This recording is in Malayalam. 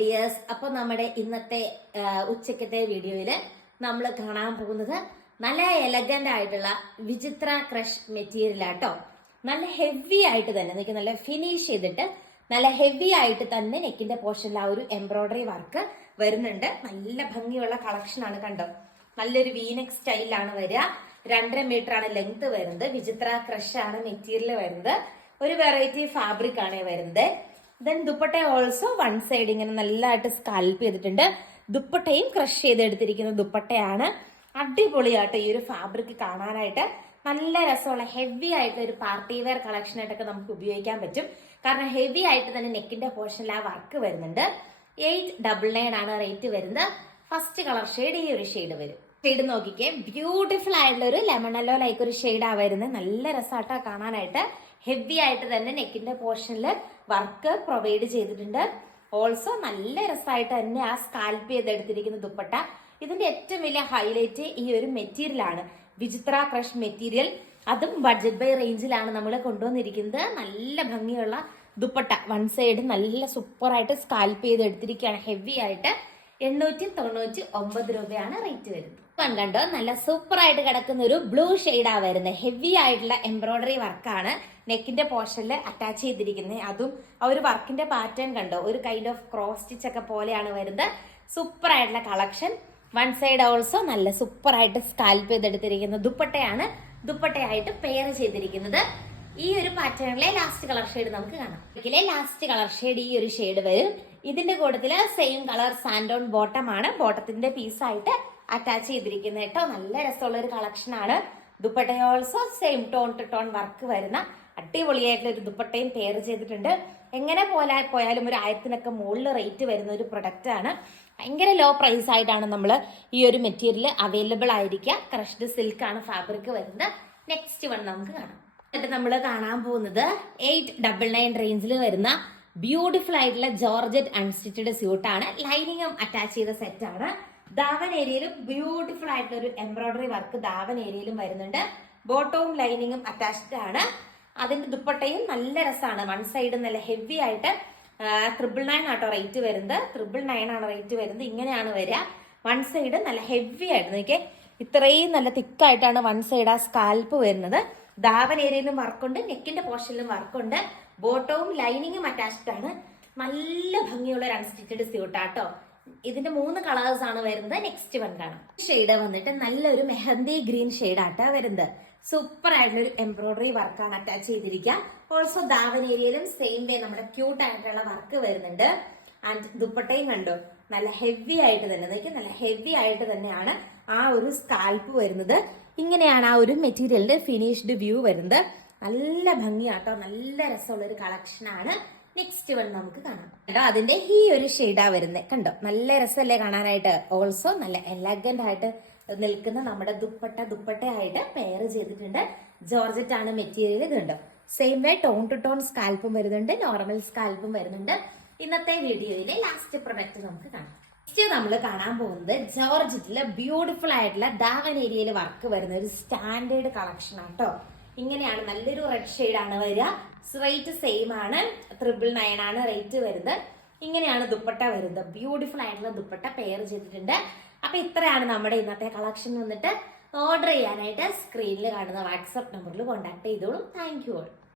ഡിയേഴ്സ് അപ്പൊ നമ്മുടെ ഇന്നത്തെ ഉച്ചക്കത്തെ വീഡിയോയിൽ നമ്മൾ കാണാൻ പോകുന്നത് നല്ല എലഗന്റ് ആയിട്ടുള്ള വിചിത്ര ക്രഷ് മെറ്റീരിയൽ ആട്ടോ നല്ല ഹെവി ആയിട്ട് തന്നെ നിങ്ങൾക്ക് നല്ല ഫിനിഷ് ചെയ്തിട്ട് നല്ല ഹെവി ആയിട്ട് തന്നെ നെക്കിന്റെ പോർഷനിൽ ആ ഒരു എംബ്രോയ്ഡറി വർക്ക് വരുന്നുണ്ട്. നല്ല ഭംഗിയുള്ള കളക്ഷൻ ആണ് കണ്ടോ? നല്ലൊരു വീനക് സ്റ്റൈലാണ് വരിക. രണ്ടര മീറ്റർ ആണ് ലെങ്ത് വരുന്നത്. വിചിത്ര ക്രഷ് ആണ് മെറ്റീരിയൽ വരുന്നത്. ഒരു വെറൈറ്റി ഫാബ്രിക് ആണ് വരുന്നത്. Then dupatta also one side ഇങ്ങനെ നല്ലതായിട്ട് സ്കാൽപ്പ് ചെയ്തിട്ടുണ്ട്. ദുപ്പട്ടയും ക്രഷ് ചെയ്തെടുത്തിരിക്കുന്ന ദുപ്പട്ടയാണ്. അടിപൊളിയായിട്ട് ഈ ഒരു ഫാബ്രിക് കാണാനായിട്ട്. നല്ല രസമുള്ള ഹെവി ആയിട്ടുള്ള ഒരു പാർട്ടി വെയർ കളക്ഷൻ ആയിട്ടൊക്കെ നമുക്ക് ഉപയോഗിക്കാൻ പറ്റും. കാരണം ഹെവി ആയിട്ട് തന്നെ നെക്കിന്റെ പോർഷനിൽ ആ വർക്ക് വരുന്നുണ്ട്. എയ്റ്റ് ഡബിൾ നയൻ ആണ് റേറ്റ് വരുന്നത്. ഫസ്റ്റ് കളർ ഷെയ്ഡ് ഈ ഒരു ഷെയ്ഡ് വരും. ഷെയ്ഡ് നോക്കിക്കേ. ബ്യൂട്ടിഫുൾ ആയിട്ടുള്ള ഒരു ലെമൺ ലെമണല്ലോ ലൈക്ക് ഒരു ഷെയ്ഡ് വരുന്നത് നല്ല രസമായിട്ടാ കാണാനായിട്ട്. ഹെവി ആയിട്ട് തന്നെ നെക്കിന്റെ പോർഷനിൽ വർക്ക് പ്രൊവൈഡ് ചെയ്തിട്ടുണ്ട്. ഓൾസോ നല്ല രസമായിട്ട് തന്നെ ആ സ്കാൽപ്പ് ചെയ്തെടുത്തിരിക്കുന്ന ദുപ്പട്ട. ഇതിന്റെ ഏറ്റവും വലിയ ഹൈലൈറ്റ് ഈ ഒരു മെറ്റീരിയൽ ആണ്. വിചിത്ര ക്രഷ് മെറ്റീരിയൽ അതും ബഡ്ജറ്റ് ബൈ റേഞ്ചിലാണ് നമ്മൾ കൊണ്ടുവന്നിരിക്കുന്നത്. നല്ല ഭംഗിയുള്ള ദുപ്പട്ട. വൺ സൈഡ് നല്ല സൂപ്പറായിട്ട് സ്കാൽപ്പ് ചെയ്ത് എടുത്തിരിക്കുകയാണ്. ഹെവി ആയിട്ട് എണ്ണൂറ്റി തൊണ്ണൂറ്റി ഒമ്പത് രൂപയാണ് റേറ്റ് വരുന്നത്. കണ്ടോ? നല്ല സൂപ്പർ ആയിട്ട് കിടക്കുന്ന ഒരു ബ്ലൂ ഷെയ്ഡാ വരുന്നത് ഹെവി ആയിട്ടുള്ള എംബ്രോയിഡറി വർക്കാണ് നെക്കിന്റെ പോർഷനിൽ അറ്റാച്ച് ചെയ്തിരിക്കുന്നത് അതും ആ ഒരു വർക്കിന്റെ പാറ്റേൺ കണ്ടോ? ഒരു കൈൻഡ് ഓഫ് ക്രോസ് സ്റ്റിച്ച് ഒക്കെ പോലെയാണ് വരുന്നത് സൂപ്പർ ആയിട്ടുള്ള കളക്ഷൻ വൺ സൈഡ് ഓൾസോ നല്ല സൂപ്പർ ആയിട്ട് സ്കാൽപ്പ് ചെയ്തെടുത്തിരിക്കുന്ന ദുപ്പട്ടയാണ്. ദുപ്പട്ടയായിട്ട് പെയർ ചെയ്തിരിക്കുന്നത്. ഈ ഒരു പാറ്റേണിലെ ലാസ്റ്റ് കളർ ഷെയ്ഡ് നമുക്ക് കാണാം. ഇതിലെ ലാസ്റ്റ് കളർ ഷെയ്ഡ് ഈ ഒരു ഷെയ്ഡ് വരും. ഇതിന്റെ കൂട്ടത്തിൽ സെയിം കളർ സാൻഡോൺ ആണ്. ബോട്ടത്തിന്റെ പീസായിട്ട് അറ്റാച്ച് ചെയ്തിരിക്കുന്നത് കേട്ടോ. നല്ല രസമുള്ള ഒരു കളക്ഷൻ ആണ്. Dupatta also same tone to tone work വരുന്ന അടിപൊളിയായിട്ടുള്ള ഒരു ദുപ്പട്ടയും പെയർ ചെയ്തിട്ടുണ്ട്. എങ്ങനെ പോലെ പോയാലും ഒരു ആയിരത്തിനൊക്കെ മുകളിൽ റേറ്റ് വരുന്ന ഒരു പ്രൊഡക്റ്റ് ആണ്. ഭയങ്കര ലോ പ്രൈസ് ആയിട്ടാണ് നമ്മൾ ഈ ഒരു മെറ്റീരിയൽ അവൈലബിൾ ആയിരിക്കുക. ക്രഷ്ഡ് ആണ് ഫാബ്രിക് വരുന്നത്. നെക്സ്റ്റ് വൺ നമുക്ക് കാണാം. എന്നിട്ട് നമ്മൾ കാണാൻ പോകുന്നത് എയ്റ്റ് ഡബിൾ നയൻ റേഞ്ചിൽ വരുന്ന ബ്യൂട്ടിഫുൾ ആയിട്ടുള്ള ജോർജറ്റ് അൺസ്റ്റിച്ചഡ് സ്യൂട്ടാണ് ലൈനിങ്ങും അറ്റാച്ച് ചെയ്ത സെറ്റ് ആണ്. ദാവൻ ഏരിയയിലും ബ്യൂട്ടിഫുൾ ആയിട്ടുള്ള ഒരു എംബ്രോയിഡറി വർക്ക് ദാവൻ ഏരിയയിലും വരുന്നുണ്ട്. ബോട്ടവും ലൈനിങ്ങും അറ്റാച്ച്ഡ് ആണ്. അതിന്റെ ദുപ്പട്ടയും നല്ല രസമാണ് വൺ സൈഡ് നല്ല ഹെവി ആയിട്ട് ട്രിപ്പിൾ നയൻ ആട്ടോ റേറ്റ് വരുന്നത്. ട്രിപ്പിൾ നയൻ ആണ് റേറ്റ് വരുന്നത്. ഇങ്ങനെയാണ് വരിക. വൺ സൈഡ് നല്ല ഹെവി ആയിട്ട് നോക്കിയേ. ഇത്രയും നല്ല തിക്കായിട്ടാണ് വൺ സൈഡ് ആ സ്കാൽപ്പ് വരുന്നത്. ദാവൻ ഏരിയയിലും വർക്കുണ്ട് നെക്കിന്റെ പോർഷനിലും വർക്കുണ്ട് ബോട്ടവും ലൈനിങ്ങും അറ്റാച്ച്ഡ് ആണ്. നല്ല ഭംഗിയുള്ള ഒരു അൺസ്റ്റിച്ചഡ് സ്യൂട്ടാട്ടോ ഇതിന്റെ മൂന്ന് കളേഴ്സ് ആണ് വരുന്നത്. നെക്സ്റ്റ് വൺ കാണാം. ഷെയ്ഡ് വന്നിട്ട് നല്ലൊരു മെഹന്തി ഗ്രീൻ ഷെയ്ഡാട്ടാ വരുന്നത്. സൂപ്പർ ആയിട്ടുള്ള ഒരു എംബ്രോയിഡറി വർക്കാണ് അറ്റാച്ച് ചെയ്തിരിക്കുക. ഓൾസോ ദാവൻ ഏരിയയിലും സെയിം വേ നമ്മുടെ ക്യൂട്ട് ആയിട്ടുള്ള വർക്ക് വരുന്നുണ്ട്. ആൻഡ് ദുപ്പട്ടയും കണ്ടോ? നല്ല ഹെവി ആയിട്ട് തന്നെ നോക്കി നല്ല ഹെവി ആയിട്ട് തന്നെയാണ് ആ ഒരു സ്കാൽപ്പ് വരുന്നത്. ഇങ്ങനെയാണ് ആ ഒരു മെറ്റീരിയലിന്റെ ഫിനിഷ്ഡ് വ്യൂ വരുന്നത്. നല്ല ഭംഗിയാട്ടോ നല്ല രസമുള്ള ഒരു കളക്ഷൻ ആണ്. നെക്സ്റ്റ് വൺ നമുക്ക് കാണാം. കേട്ടോ അതിന്റെ ഈ ഒരു ഷെയ്ഡാ വരുന്നത് കണ്ടോ? നല്ല രസമല്ലേ കാണാനായിട്ട്? ഓൾസോ നല്ല എലഗന്റ് ആയിട്ട് നിൽക്കുന്ന നമ്മുടെ ദുപ്പട്ട ദുപ്പട്ടയായിട്ട് പെയർ ചെയ്തിട്ടുണ്ട്. ജോർജറ്റ് ആണ് മെറ്റീരിയൽ ഇതുണ്ട്? Same way tone to tone സ്കാൽപ്പും വരുന്നുണ്ട് നോർമൽ സ്കാൽപ്പും വരുന്നുണ്ട്. ഇന്നത്തെ വീഡിയോയിലെ ലാസ്റ്റ് പ്രൊഡക്റ്റ് നമുക്ക് കാണാം. നെക്സ്റ്റ് നമ്മൾ കാണാൻ പോകുന്നത് ജോർജറ്റിലെ ബ്യൂട്ടിഫുൾ ആയിട്ടുള്ള ദാവൻ ഏരിയയിൽ വർക്ക് വരുന്ന ഒരു സ്റ്റാൻഡേർഡ് കളക്ഷൻ ആട്ടോ ഇങ്ങനെയാണ് നല്ലൊരു റെഡ് ആണ് വരിക. റേറ്റ് സെയിം ആണ്. ത്രിബിൾ നയൻ ആണ് റേറ്റ് വരുന്നത്. ഇങ്ങനെയാണ് ദുപ്പട്ട വരുന്നത്. ബ്യൂട്ടിഫുൾ ആയിട്ടുള്ള ദുപ്പട്ട പെയർ ചെയ്തിട്ടുണ്ട്. അപ്പൊ ഇത്രയാണ് നമ്മുടെ ഇന്നത്തെ കളക്ഷൻ വന്നിട്ട് ഓർഡർ ചെയ്യാനായിട്ട് സ്ക്രീനിൽ കാണുന്ന വാട്സപ്പ് നമ്പറിൽ കോൺടാക്ട് ചെയ്തോളൂ. Thank you all